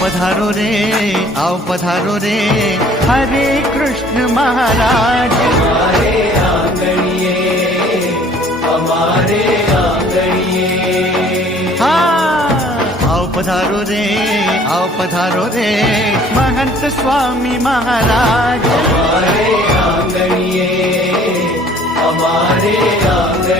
आओ पधारो रे हरे कृष्ण महाराज। हमारे आंगणिये, हमारे आंगणिये। हाँ, आओ पधारो रे महंत स्वामी महाराज। हमारे आंगणिये, हमारे आंगणिये।